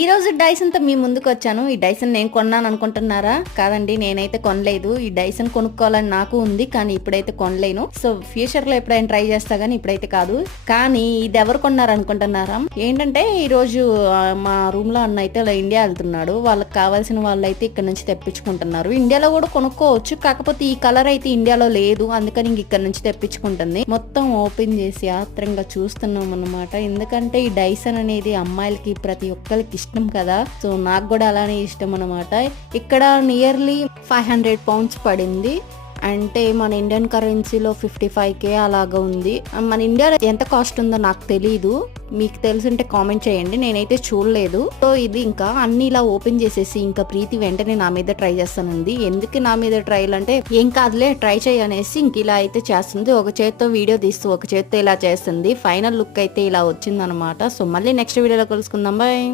ఈ రోజు డైసన్ తో మీ ముందుకు వచ్చాను. ఈ డైసన్ నేను కొన్నాను అనుకుంటున్నారా? కాదండి, నేనైతే కొనలేదు. ఈ డైసన్ కొనుక్కోవాలని నాకు ఉంది, కానీ ఇప్పుడైతే కొనలేను. సో ఫ్యూచర్ లో ఎప్పుడైనా ట్రై చేస్తా గానీ ఇప్పుడైతే కాదు. కానీ ఇది ఎవరు కొన్నారు అనుకుంటున్నారా? ఏంటంటే ఈ రోజు మా రూమ్ లో అన్న అయితే ఇండియా వెళ్తున్నాడు. వాళ్ళకి కావాల్సిన వాళ్ళు అయితే ఇక్కడ నుంచి తెప్పించుకుంటున్నారు. ఇండియాలో కూడా కొనుక్కోవచ్చు, కాకపోతే ఈ కలర్ అయితే ఇండియాలో లేదు, అందుకని ఇక్కడ నుంచి తెప్పించుకుంటుంది. మొత్తం ఓపెన్ చేసి ఆత్రంగా చూస్తున్నాం అన్నమాట. ఎందుకంటే ఈ డైసన్ అనేది అమ్మాయిలకి ప్రతి ఒక్కరికి ఇష్టం కదా. సో నాకు కూడా అలానే ఇష్టం అనమాట. ఇక్కడ నియర్లీ 500 pounds పడింది. అంటే మన ఇండియన్ కరెన్సీలో 55K అలాగా ఉంది. మన ఇండియా ఎంత కాస్ట్ ఉందో నాకు తెలీదు, మీకు తెలుసుంటే కామెంట్ చేయండి. నేనైతే చూడలేదు. సో ఇది ఇంకా అన్ని ఇలా ఓపెన్ చేసేసి ఇంకా ప్రీతి వెంటనే నా మీద ట్రై చేస్తానంది. ఎందుకు నా మీద ట్రైల్ అంటే ఏం కాదులే ట్రై చేయనేసి ఇంక ఇలా అయితే చేస్తుంది. ఒక చేత్తో వీడియో తీస్తూ ఒక చేత్తో ఇలా చేస్తుంది. ఫైనల్ లుక్ అయితే ఇలా వచ్చింది అనమాట. సో మళ్ళీ నెక్స్ట్ వీడియోలో కలుసుకుందాం. బాయ్.